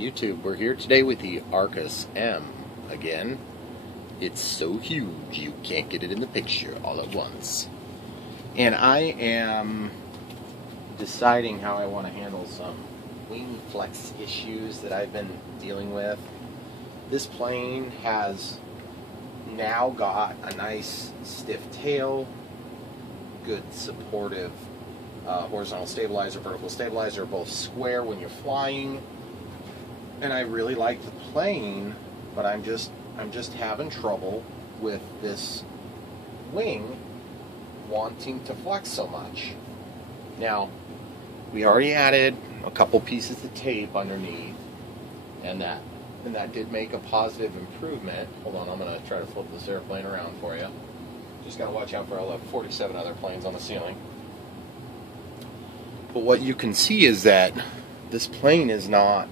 YouTube, we're here today with the Arcus M again. It's so huge you can't get it in the picture all at once. And I am deciding how I want to handle some wing flex issues that I've been dealing with. This plane has now got a nice stiff tail, good supportive horizontal stabilizer, vertical stabilizer, both square when you're flying, and I really like the plane, but I'm just having trouble with this wing wanting to flex so much. Now, we already added a couple pieces of tape underneath, and that did make a positive improvement. Hold on, I'm going to try to flip this airplane around for you. Just got to watch out for all the 47 other planes on the ceiling. But what you can see is that this plane is not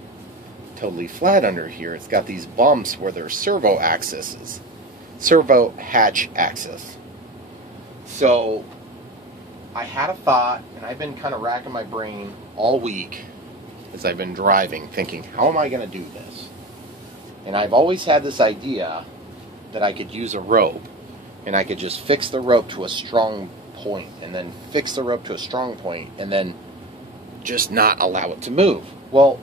totally flat under here. It's got these bumps where there's servo hatch axis. So I had a thought, and I've been kind of racking my brain all week as I've been driving, thinking, how am I going to do this? And I've always had this idea that I could use a rope, and I could just fix the rope to a strong point, and then fix the rope to a strong point, and then just not allow it to move. Well,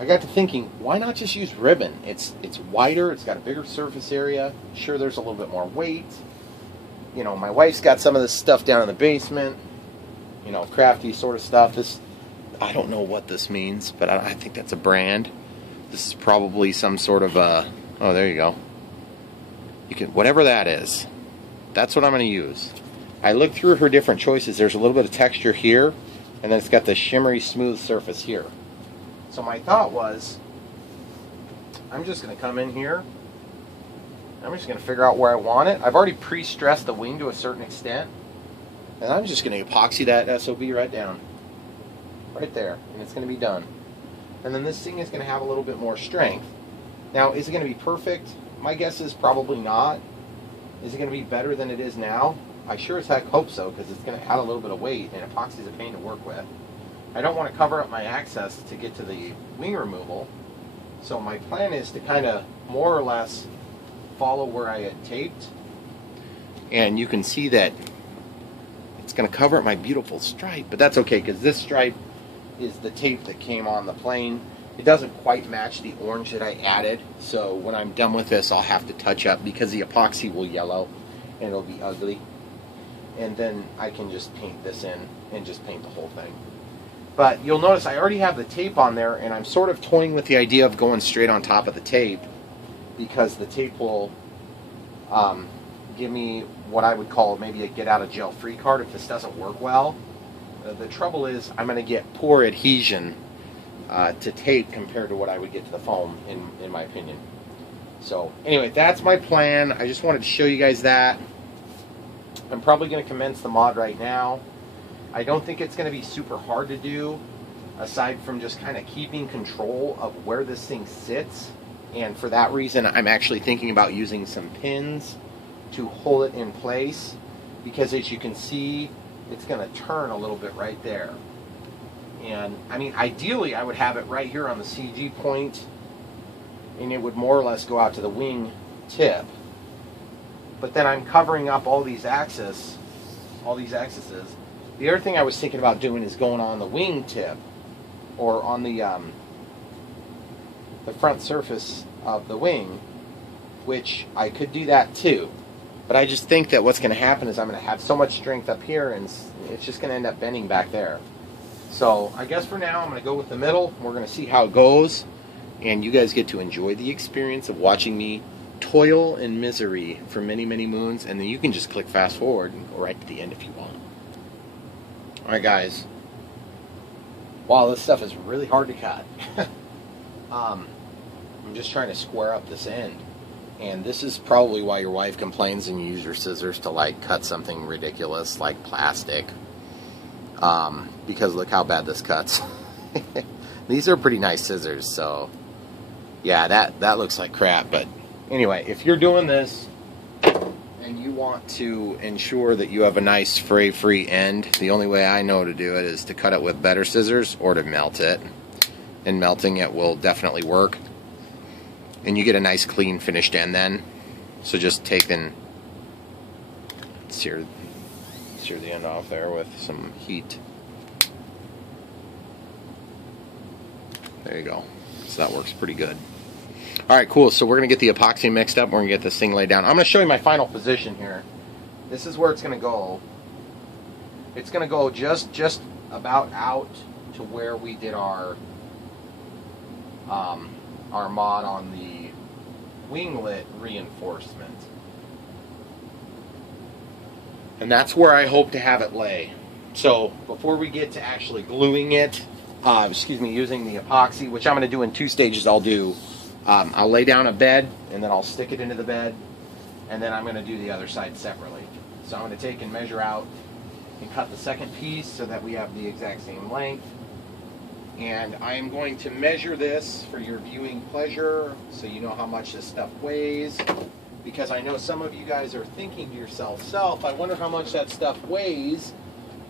I got to thinking, why not just use ribbon? It's wider, it's got a bigger surface area. Sure, there's a little bit more weight. You know, my wife's got some of this stuff down in the basement. You know, crafty sort of stuff. This, I don't know what this means, but I think that's a brand. This is probably some sort of a, oh, there you go. You can, whatever that is, that's what I'm going to use. I looked through her different choices. There's a little bit of texture here, and then it's got the shimmery smooth surface here. So my thought was, I'm just going to come in here. I'm just going to figure out where I want it. I've already pre-stressed the wing to a certain extent, and I'm just going to epoxy that SOB right down. Right there, and it's going to be done. And then this thing is going to have a little bit more strength. Now, is it going to be perfect? My guess is probably not. Is it going to be better than it is now? I sure as heck hope so, because it's going to add a little bit of weight, and epoxy is a pain to work with. I don't want to cover up my access to get to the wing removal, so my plan is to kind of more or less follow where I had taped, and you can see that it's going to cover up my beautiful stripe, but that's okay, because this stripe is the tape that came on the plane. It doesn't quite match the orange that I added, so when I'm done with this, I'll have to touch up, because the epoxy will yellow, and it'll be ugly. And then I can just paint this in, and just paint the whole thing. But you'll notice I already have the tape on there, and I'm sort of toying with the idea of going straight on top of the tape, because the tape will give me what I would call maybe a get-out-of-jail-free card if this doesn't work well. The trouble is I'm going to get poor adhesion to tape compared to what I would get to the foam, in my opinion. So anyway, that's my plan. I just wanted to show you guys that. I'm probably going to commence the mod right now. I don't think it's going to be super hard to do, aside from just kind of keeping control of where this thing sits. And for that reason, I'm actually thinking about using some pins to hold it in place, because as you can see, it's going to turn a little bit right there. And I mean, ideally I would have it right here on the CG point, and it would more or less go out to the wing tip. But then I'm covering up all these axes. The other thing I was thinking about doing is going on the wing tip, or on the front surface of the wing, which I could do that too. But I just think that what's going to happen is I'm going to have so much strength up here, and it's just going to end up bending back there. So I guess for now I'm going to go with the middle. We're going to see how it goes, and you guys get to enjoy the experience of watching me toil in misery for many, many moons, and then you can just click fast forward and go right to the end if you want. Alright guys, wow, this stuff is really hard to cut. I'm just trying to square up this end, and this is probably why your wife complains and you use your scissors to like cut something ridiculous like plastic, because look how bad this cuts. These are pretty nice scissors, so yeah, that looks like crap. But anyway, if you're doing this and you want to ensure that you have a nice fray-free end, the only way I know to do it is to cut it with better scissors or to melt it. and melting it will definitely work. And you get a nice clean finished end then. So just take and sear the end off there with some heat. There you go. So that works pretty good. Alright, cool. So we're going to get the epoxy mixed up. We're going to get this thing laid down. I'm going to show you my final position here. This is where it's going to go. It's going to go just about out to where we did our mod on the winglet reinforcement. And that's where I hope to have it lay. So before we get to actually gluing it, using the epoxy, which I'm going to do in 2 stages. I'll lay down a bed, and then I'll stick it into the bed, and then I'm going to do the other side separately. So I'm going to take and measure out and cut the second piece so that we have the exact same length. And I am going to measure this for your viewing pleasure so you know how much this stuff weighs, because I know some of you guys are thinking to yourself, I wonder how much that stuff weighs.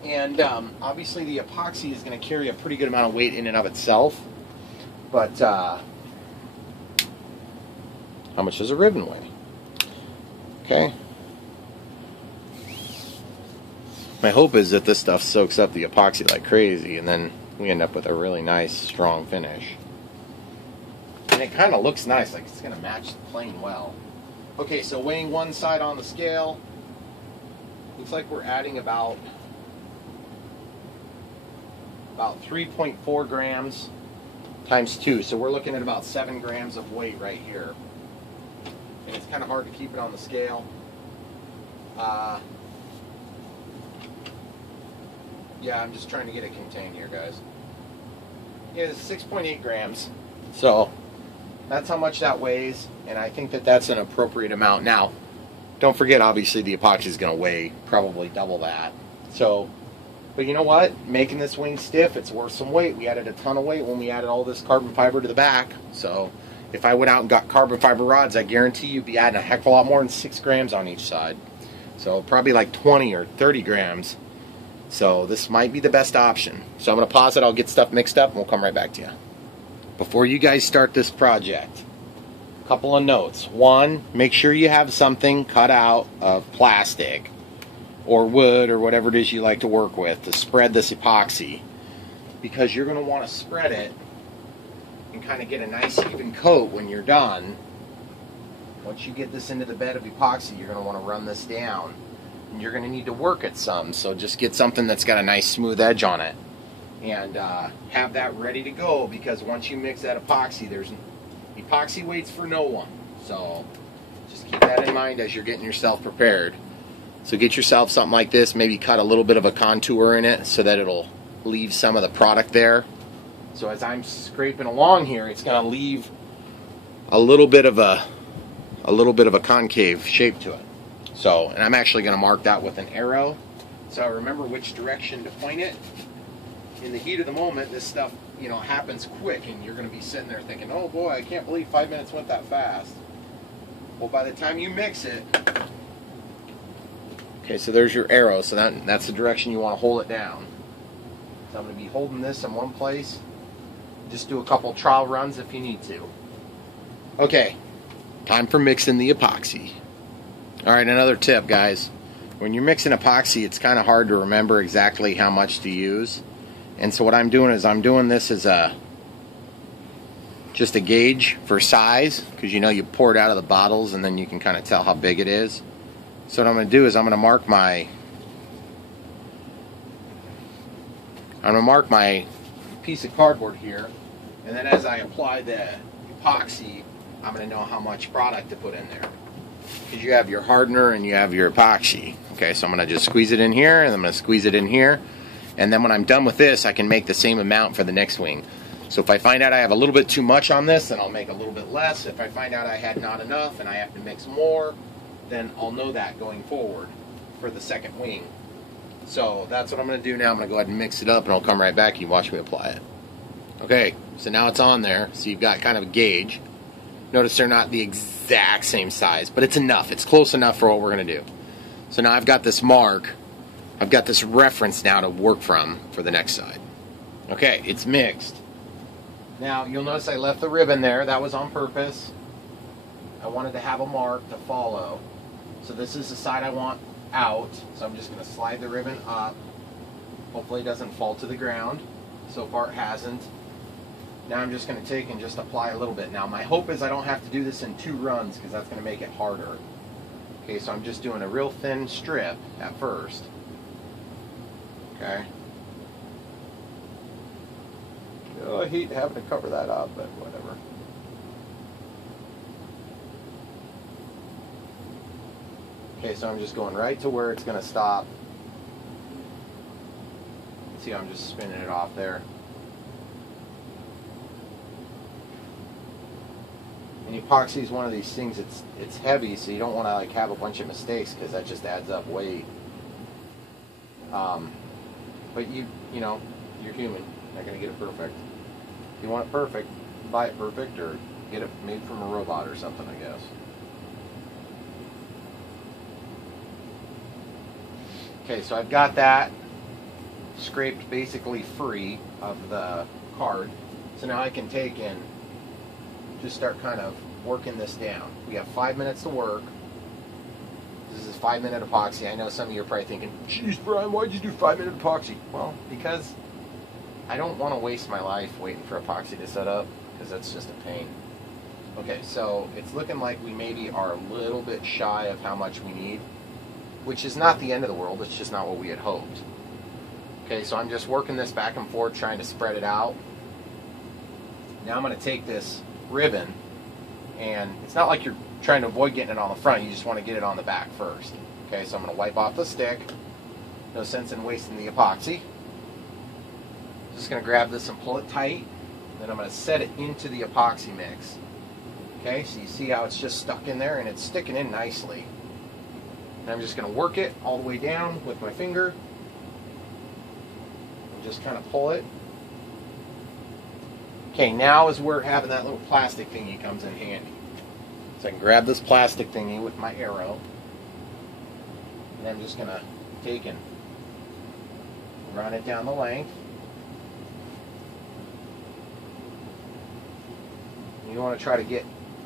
And obviously the epoxy is going to carry a pretty good amount of weight in and of itself, but how much does a ribbon weigh? Okay. My hope is that this stuff soaks up the epoxy like crazy, and then we end up with a really nice, strong finish. And it kind of looks nice, like it's going to match the plane well. Okay, so weighing one side on the scale, looks like we're adding about 3.4 grams times 2. So we're looking at about 7 grams of weight right here. And it's kind of hard to keep it on the scale. Yeah, I'm just trying to get it contained here, guys. Yeah, it's 6.8 grams. So that's how much that weighs, and I think that that's an appropriate amount. Now, don't forget, obviously, the epoxy is going to weigh probably double that. So, but you know what? Making this wing stiff, it's worth some weight. We added a ton of weight when we added all this carbon fiber to the back. So if I went out and got carbon fiber rods, I guarantee you'd be adding a heck of a lot more than 6 grams on each side. So probably like 20 or 30 grams. So this might be the best option. So I'm going to pause it, I'll get stuff mixed up, and we'll come right back to you. Before you guys start this project, a couple of notes. One, make sure you have something cut out of plastic or wood or whatever it is you like to work with to spread this epoxy, because you're going to want to spread it and kind of get a nice even coat when you're done. Once you get this into the bed of epoxy, you're going to want to run this down, and you're going to need to work it some. So just get something that's got a nice smooth edge on it, and have that ready to go, because once you mix that epoxy, epoxy waits for no one. So just keep that in mind as you're getting yourself prepared. So get yourself something like this, maybe cut a little bit of a contour in it so that it'll leave some of the product there. So as I'm scraping along here, it's going to leave a little bit of a concave shape to it. So, and I'm actually going to mark that with an arrow, so I remember which direction to point it. In the heat of the moment, this stuff, you know, happens quick, and you're going to be sitting there thinking, oh boy, I can't believe 5 minutes went that fast. Well, by the time you mix it, okay, so there's your arrow, so that's the direction you want to hold it down. So I'm going to be holding this in one place. Just do a couple trial runs if you need to. Okay, time for mixing the epoxy. Alright, another tip, guys. When you're mixing epoxy, it's kind of hard to remember exactly how much to use. And so what I'm doing is I'm doing this as just a gauge for size, because you know you pour it out of the bottles and then you can kind of tell how big it is. So what I'm going to do is I'm going to mark my piece of cardboard here, and then as I apply the epoxy, I'm going to know how much product to put in there. Because you have your hardener and you have your epoxy. Okay, so I'm going to just squeeze it in here, and I'm going to squeeze it in here, and then when I'm done with this, I can make the same amount for the next wing. So if I find out I have a little bit too much on this, then I'll make a little bit less. If I find out I had not enough and I have to mix more, then I'll know that going forward for the second wing. So that's what I'm going to do now. I'm going to go ahead and mix it up, and I'll come right back and you watch me apply it. Okay, so now it's on there, so you've got kind of a gauge. Notice they're not the exact same size, but it's enough. It's close enough for what we're going to do. So now I've got this mark. I've got this reference now to work from for the next side. Okay, it's mixed. Now, you'll notice I left the ribbon there. That was on purpose. I wanted to have a mark to follow. So this is the side I want out. So I'm just going to slide the ribbon up. Hopefully it doesn't fall to the ground. So far it hasn't. Now I'm just going to take and just apply a little bit. Now my hope is I don't have to do this in 2 runs because that's going to make it harder. Okay, so I'm just doing a real thin strip at first. Okay. Oh, I hate having to cover that up, but whatever. Okay, so I'm just going right to where it's going to stop. See how I'm just spinning it off there. And epoxy is one of these things, it's heavy, so you don't want to like have a bunch of mistakes because that just adds up weight. But you know, you're human. You're not going to get it perfect. If you want it perfect, buy it perfect or get it made from a robot or something, I guess. Okay, so I've got that scraped basically free of the card. So now I can take and just start kind of working this down. We have 5 minutes to work. This is 5-minute epoxy. I know some of you are probably thinking, geez, Brian, why'd you do 5-minute epoxy? Well, because I don't want to waste my life waiting for epoxy to set up, because that's just a pain. Okay, so it's looking like we maybe are a little bit shy of how much we need, which is not the end of the world. It's just not what we had hoped. Okay, so I'm just working this back and forth, trying to spread it out. Now I'm going to take this ribbon, and it's not like you're trying to avoid getting it on the front. You just want to get it on the back first. Okay, so I'm going to wipe off the stick. No sense in wasting the epoxy. Just going to grab this and pull it tight. Then I'm going to set it into the epoxy mix. Okay, so you see how it's just stuck in there and it's sticking in nicely. And I'm just going to work it all the way down with my finger. And just kind of pull it. Okay, now is where having that little plastic thingy comes in handy. So I can grab this plastic thingy with my arrow. And I'm just going to take and run it down the length. You want to try to get,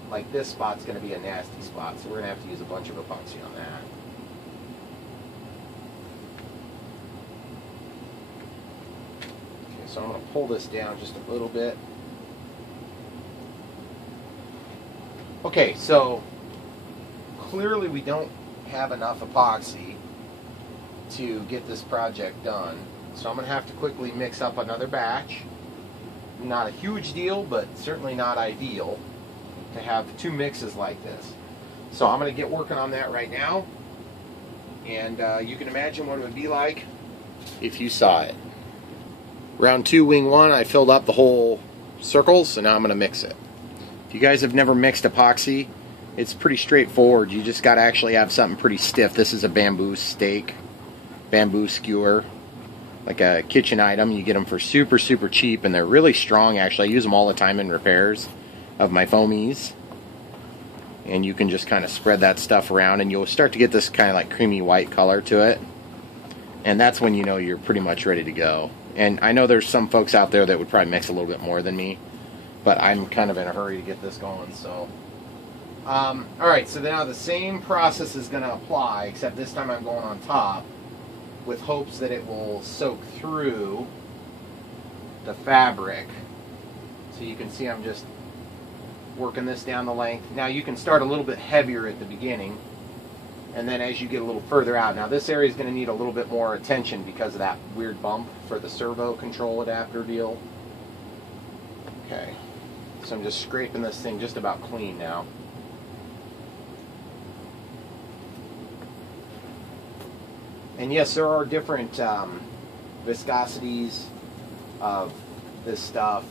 like this spot's going to be a nasty spot, so we're going to have to use a bunch of epoxy on that. Okay, so I'm going to pull this down just a little bit. Okay, so clearly we don't have enough epoxy to get this project done. So I'm going to have to quickly mix up another batch. Not a huge deal, but certainly not ideal to have 2 mixes like this. So I'm going to get working on that right now. And you can imagine what it would be like if you saw it. Round 2, wing 1, I filled up the whole circles, so now I'm going to mix it. If you guys have never mixed epoxy, it's pretty straightforward. You just got to actually have something pretty stiff. This is a bamboo stake, bamboo skewer, like a kitchen item. You get them for super, super cheap, and they're really strong, actually. I use them all the time in repairs of my foamies. And you can just kind of spread that stuff around, and you'll start to get this kind of like creamy white color to it. And that's when you know you're pretty much ready to go. And I know there's some folks out there that would probably mix a little bit more than me, but I'm kind of in a hurry to get this going, so. Alright, so now the same process is going to apply, except this time I'm going on top, with hopes that it will soak through the fabric. So you can see I'm just working this down the length. Now you can start a little bit heavier at the beginning, and then as you get a little further out. Now this area is going to need a little bit more attention because of that weird bump for the servo control adapter deal. Okay, so I'm just scraping this thing just about clean now. And yes, there are different viscosities of this stuff.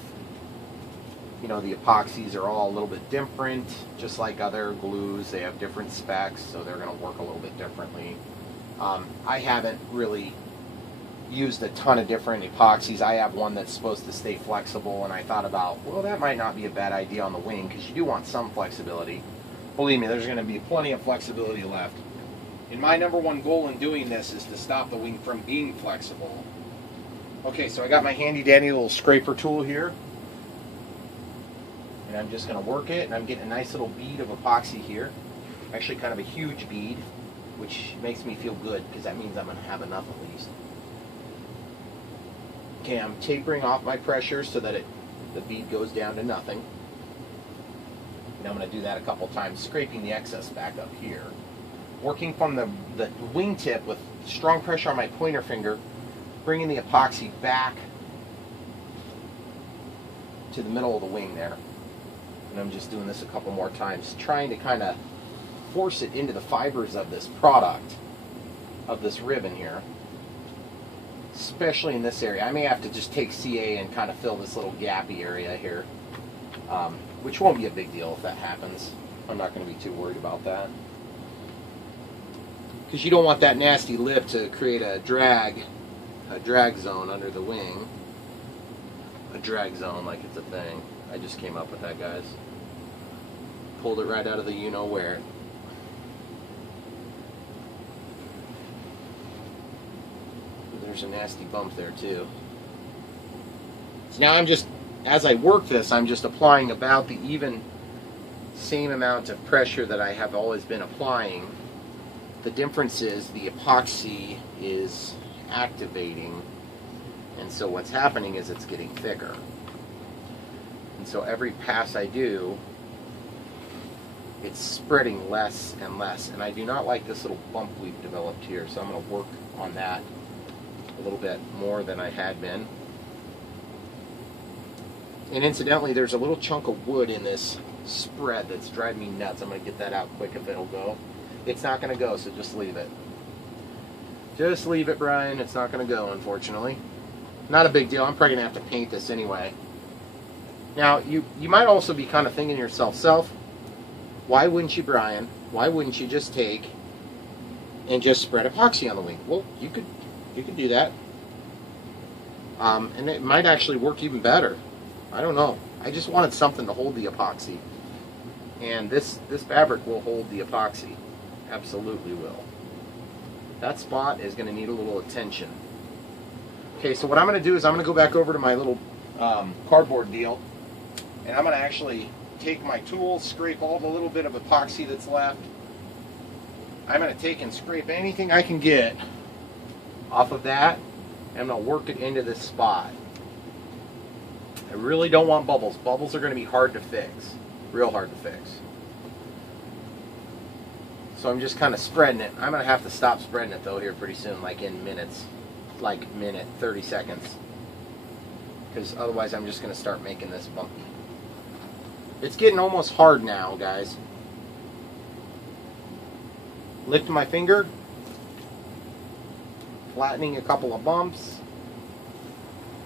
You know, the epoxies are all a little bit different, just like other glues. They have different specs, so they're going to work a little bit differently. I haven't really used a ton of different epoxies. I have one that's supposed to stay flexible, and I thought about, well, that might not be a bad idea on the wing, because you do want some flexibility. Believe me, there's going to be plenty of flexibility left. And my #1 goal in doing this is to stop the wing from being flexible. Okay, so I got my handy dandy little scraper tool here. And I'm just going to work it, and I'm getting a nice little bead of epoxy here. Actually kind of a huge bead, which makes me feel good because that means I'm going to have enough at least. Okay, I'm tapering off my pressure so that the bead goes down to nothing. And I'm going to do that a couple times, scraping the excess back up here. Working from the wingtip with strong pressure on my pointer finger, bringing the epoxy back to the middle of the wing there. And I'm just doing this a couple more times, trying to kind of force it into the fibers of this product, of this ribbon here. Especially in this area. I may have to just take CA and kind of fill this little gappy area here, which won't be a big deal if that happens. I'm not going to be too worried about that. Because you don't want that nasty lip to create a drag zone under the wing. A drag zone, like it's a thing. I just came up with that, guys. Pulled it right out of the you-know-where. There's a nasty bump there too. So now I'm just, as I work this, I'm just applying about the even same amount of pressure that I have always been applying. The difference is the epoxy is activating, and so what's happening is it's getting thicker. And so every pass I do, it's spreading less and less. And I do not like this little bump we've developed here, so I'm going to work on that a little bit more than I had been. And incidentally, there's a little chunk of wood in this spread that's driving me nuts. I'm going to get that out quick if it'll go. It's not going to go, so just leave it. Just leave it, Brian. It's not going to go, unfortunately. Not a big deal. I'm probably going to have to paint this anyway. Now, you might also be kind of thinking to yourself, why wouldn't you, Brian? Why wouldn't you just take and just spread epoxy on the wing? Well, you could do that. And it might actually work even better. I don't know. I just wanted something to hold the epoxy. And this fabric will hold the epoxy. Absolutely will. That spot is going to need a little attention. Okay, so what I'm going to do is I'm going to go back over to my little cardboard deal. And I'm going to actually take my tool, scrape all the little bit of epoxy that's left. I'm going to take and scrape anything I can get off of that, and I'm going to work it into this spot. I really don't want bubbles. Bubbles are going to be hard to fix. Real hard to fix. So I'm just kind of spreading it. I'm going to have to stop spreading it though here pretty soon, like in minutes. Like minute, 30 seconds. Because otherwise I'm just going to start making this bumpy. It's getting almost hard now, guys. Lift my finger. Flattening a couple of bumps.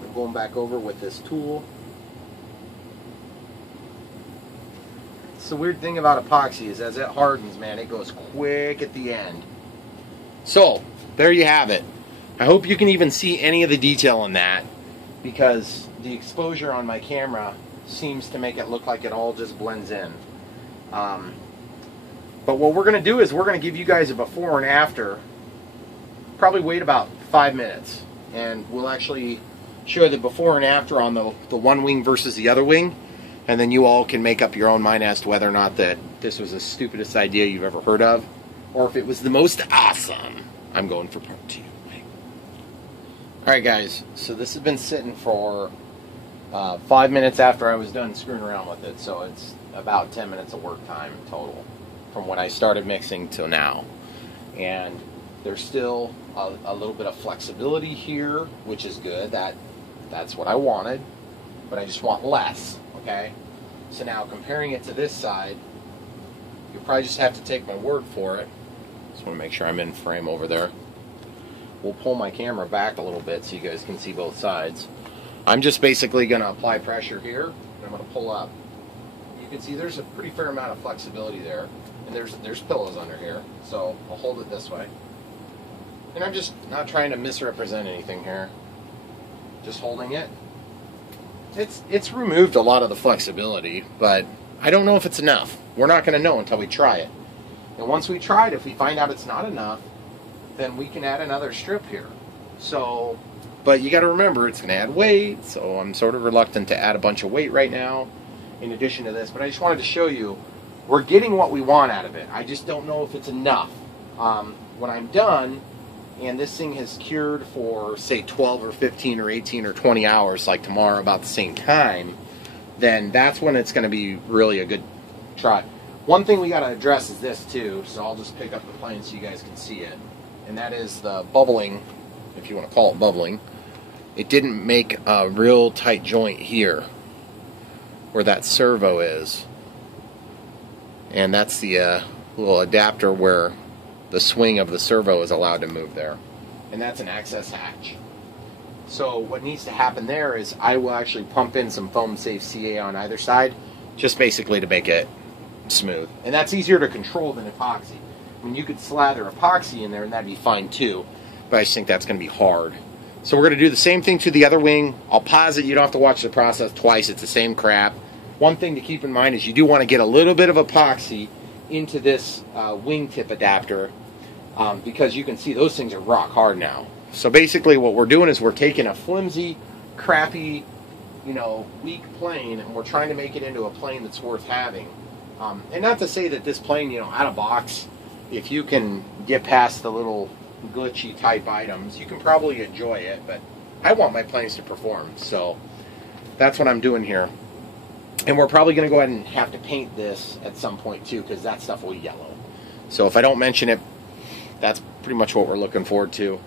I'm going back over with this tool. It's the weird thing about epoxy is as it hardens, man, it goes quick at the end. So, there you have it. I hope you can even see any of the detail in that, because the exposure on my camera seems to make it look like it all just blends in. But what we're going to do is we're going to give you guys a before and after. Probably wait about 5 minutes, and we'll actually show the before and after on the one wing versus the other wing, and then you all can make up your own mind as to whether or not that this was the stupidest idea you've ever heard of, or if it was the most awesome. I'm going for part 2. Alright guys, so this has been sitting for 5 minutes after I was done screwing around with it, so it's about 10 minutes of work time total from when I started mixing till now. And there's still a little bit of flexibility here, which is good. That's what I wanted, but I just want less, okay? So now comparing it to this side, you'll probably just have to take my word for it. Just want to make sure I'm in frame over there. We'll pull my camera back a little bit so you guys can see both sides. I'm just basically going to apply pressure here, and I'm going to pull up. You can see there's a pretty fair amount of flexibility there, and there's pillows under here, so I'll hold it this way. And I'm just not trying to misrepresent anything here. Just holding it. It's removed a lot of the flexibility, but I don't know if it's enough. We're not going to know until we try it. And once we try it, if we find out it's not enough, then we can add another strip here. So, but you got to remember, it's going to add weight, so I'm sort of reluctant to add a bunch of weight right now. in addition to this, but I just wanted to show you we're getting what we want out of it. I just don't know if it's enough. When I'm done and this thing has cured for, say, 12 or 15 or 18 or 20 hours, like tomorrow about the same time, then that's when it's going to be really a good try. One thing we got to address is this too, so I'll just pick up the plane so you guys can see it, and that is the bubbling, if you want to call it bubbling. It didn't make a real tight joint here where that servo is, and that's the little adapter where the swing of the servo is allowed to move there, and that's an access hatch. So what needs to happen there is I will actually pump in some foam safe CA on either side, just basically to make it smooth, and that's easier to control than epoxy. I mean, you could slather epoxy in there and that'd be fine too, but I just think that's going to be hard. So we're going to do the same thing to the other wing. I'll pause it. You don't have to watch the process twice. It's the same crap. One thing to keep in mind is you do want to get a little bit of epoxy into this wingtip adapter, because you can see those things are rock hard now. So basically what we're doing is we're taking a flimsy, crappy, weak plane, and we're trying to make it into a plane that's worth having. And not to say that this plane, out of box, if you can get past the little glitchy type items, you can probably enjoy it, but I want my planes to perform, so that's what I'm doing here. And we're probably going to go ahead and have to paint this at some point too, because that stuff will yellow. So if I don't mention it, that's pretty much what we're looking forward to.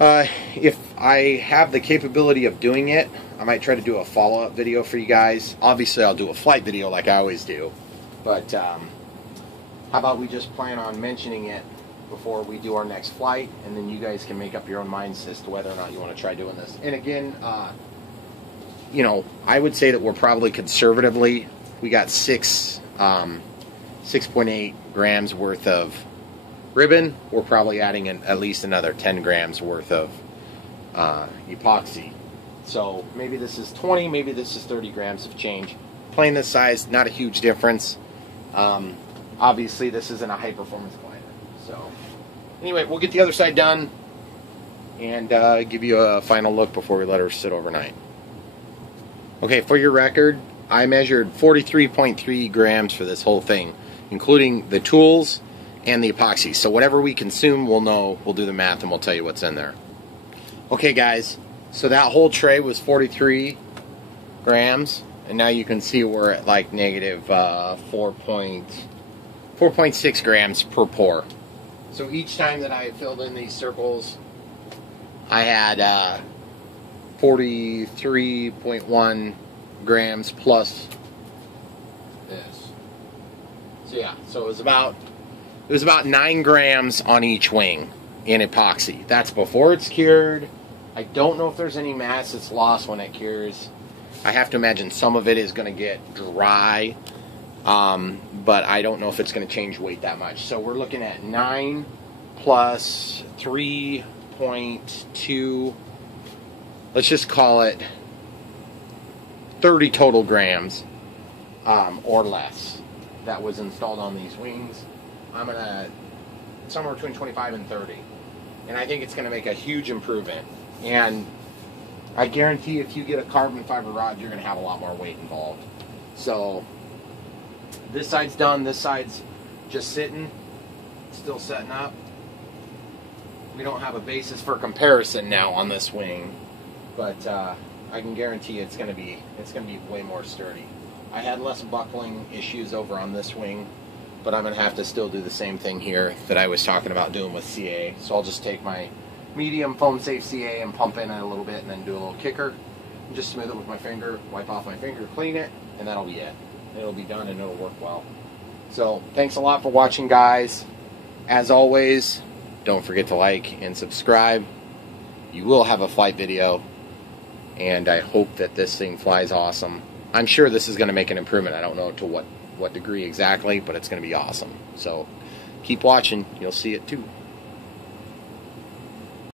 If I have the capability of doing it, I might try to do a follow-up video for you guys. Obviously I'll do a flight video like I always do, but how about we just plan on mentioning it before we do our next flight, and then you guys can make up your own minds as to whether or not you want to try doing this. And again, I would say that we're probably conservatively, we got 6.8 grams worth of ribbon. We're probably adding at least another 10 grams worth of epoxy. So maybe this is 20, maybe this is 30 grams of change. Plane this size, not a huge difference. Obviously this isn't a high performance glider. So anyway, we'll get the other side done and give you a final look before we let her sit overnight. Okay, for your record, I measured 43.3 grams for this whole thing, including the tools and the epoxy. So whatever we consume, we'll know, we'll do the math, and we'll tell you what's in there. Okay, guys, so that whole tray was 43 grams, and now you can see we're at like negative 4.6 grams per pour. So each time that I filled in these circles, I had 43.1 grams plus this. So yeah, so it was about 9 grams on each wing in epoxy. That's before it's cured. I don't know if there's any mass that's lost when it cures. I have to imagine some of it is going to get dry, but I don't know if it's going to change weight that much. So we're looking at 9 plus 3.2, let's just call it 30 total grams or less that was installed on these wings. I'm going to, somewhere between 25 and 30. And I think it's going to make a huge improvement. And I guarantee if you get a carbon fiber rod, you're going to have a lot more weight involved. So this side's done. This side's just sitting, still setting up. We don't have a basis for comparison now on this wing, but I can guarantee it's going to be way more sturdy. I had less buckling issues over on this wing, but I'm going to have to still do the same thing here that I was talking about doing with CA. So I'll just take my medium foam safe CA and pump in it a little bit and then do a little kicker. And just smooth it with my finger, wipe off my finger, clean it, and that'll be it. It'll be done and it'll work well. So thanks a lot for watching, guys. As always, don't forget to like and subscribe. You will have a flight video, and I hope that this thing flies awesome. I'm sure this is going to make an improvement. I don't know to what degree exactly, but it's going to be awesome. So keep watching. You'll see it too.